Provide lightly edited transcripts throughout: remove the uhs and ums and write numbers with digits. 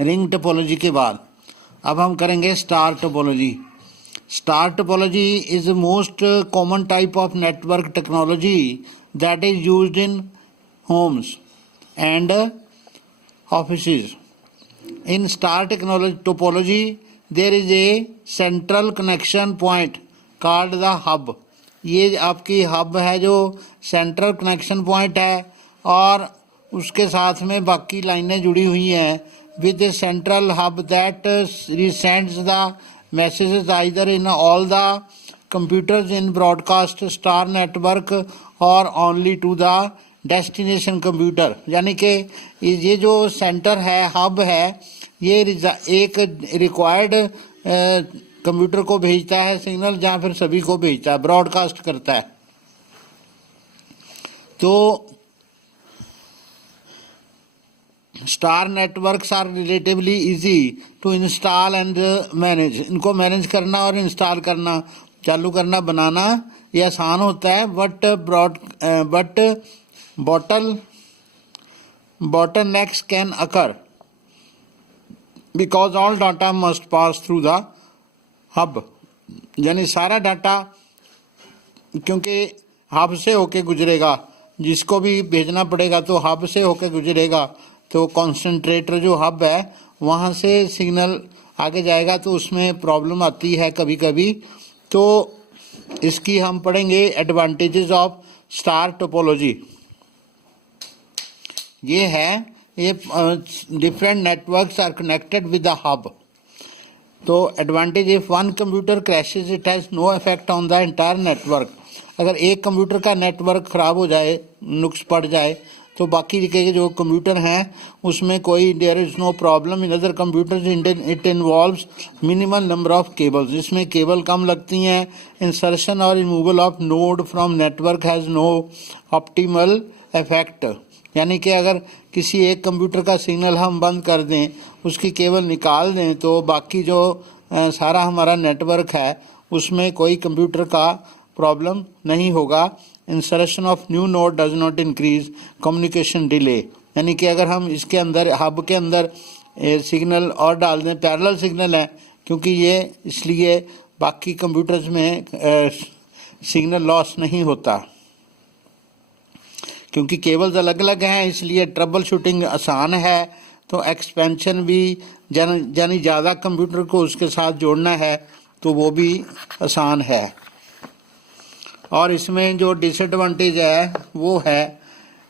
Ring topology के बाद अब हम करेंगे star topology. Star topology is the most common type of network technology that is used in homes and offices. In star technology topology there is a central connection point called the hub. ये आपकी hub है जो central connection point है और उसके साथ में बाकी लाइनें जुड़ी हुई हैं with a central hub that resends the messages either in all the computers in broadcast star network और only to the destination computer. यानी कि ये जो सेंटर है, हब है, ये एक रिक्वायर्ड कंप्यूटर को भेजता है सिग्नल, जहाँ फिर सभी को भेजता है, ब्रॉडकास्ट करता है। तो star networks are relatively easy to install and manage. इनको मैनेज करना और इंस्टॉल करना, चालू करना, बनाना ये आसान होता है। But bottlenecks can occur because all data must pass through the hub। यानी सारा डाटा क्योंकि हब से होके गुजरेगा, जिसको भी भेजना पड़ेगा तो हब से होके गुजरेगा। तो कॉन्सेंट्रेटर जो हब है वहाँ से सिग्नल आगे जाएगा, तो उसमें प्रॉब्लम आती है कभी कभी। तो इसकी हम पढ़ेंगे एडवांटेजेस ऑफ स्टार टोपोलॉजी। ये है, ये different networks are connected with the hub. तो advantage, if one computer crashes it has no effect on the entire network. अगर एक कंप्यूटर का नेटवर्क ख़राब हो जाए, नुक्स पड़ जाए, तो बाकी के जो कंप्यूटर हैं उसमें कोई there is no problem in other computers. It involves minimum number of cables. इसमें केबल कम लगती हैं। इंसर्शन और removal of node from network has no optimal effect. यानी कि अगर किसी एक कंप्यूटर का सिग्नल हम बंद कर दें, उसकी केबल निकाल दें, तो बाकी जो सारा हमारा नेटवर्क है उसमें कोई कंप्यूटर का प्रॉब्लम नहीं होगा। Insertion of new node does not increase communication delay. यानी कि अगर हम इसके अंदर, हब के अंदर सिग्नल और डाल दें, पैरेलल सिग्नल है क्योंकि ये, इसलिए बाकी कंप्यूटर्स में सिग्नल लॉस नहीं होता। क्योंकि केबल्स अलग अलग हैं इसलिए ट्रबल शूटिंग आसान है। तो एक्सपेंशन भी यानी ज़्यादा कंप्यूटर को उसके साथ जोड़ना है तो वो भी आसान है। और इसमें जो डिसएडवांटेज है वो है,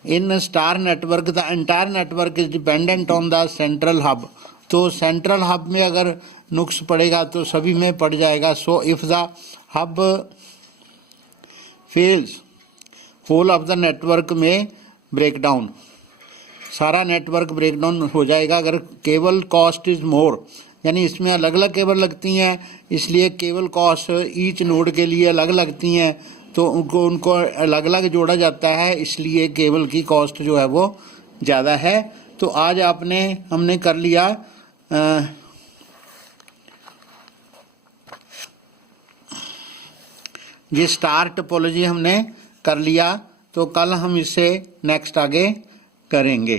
in star network the entire network is dependent on the central hub. तो सेंट्रल हब में अगर नुक्स पड़ेगा तो सभी में पड़ जाएगा। So if the hub fails, whole of the network में ब्रेकडाउन, सारा नेटवर्क ब्रेकडाउन हो जाएगा। अगर केबल कॉस्ट इज़ मोर, यानी इसमें अलग अलग केबल लगती हैं, इसलिए केबल कॉस्ट ईच नोड के लिए अलग लगती हैं, तो उनको अलग अलग जोड़ा जाता है, इसलिए केबल की कॉस्ट जो है वो ज़्यादा है। तो आज हमने कर लिया ये स्टार टोपोलॉजी हमने कर लिया। तो कल हम इससे नेक्स्ट आगे करेंगे।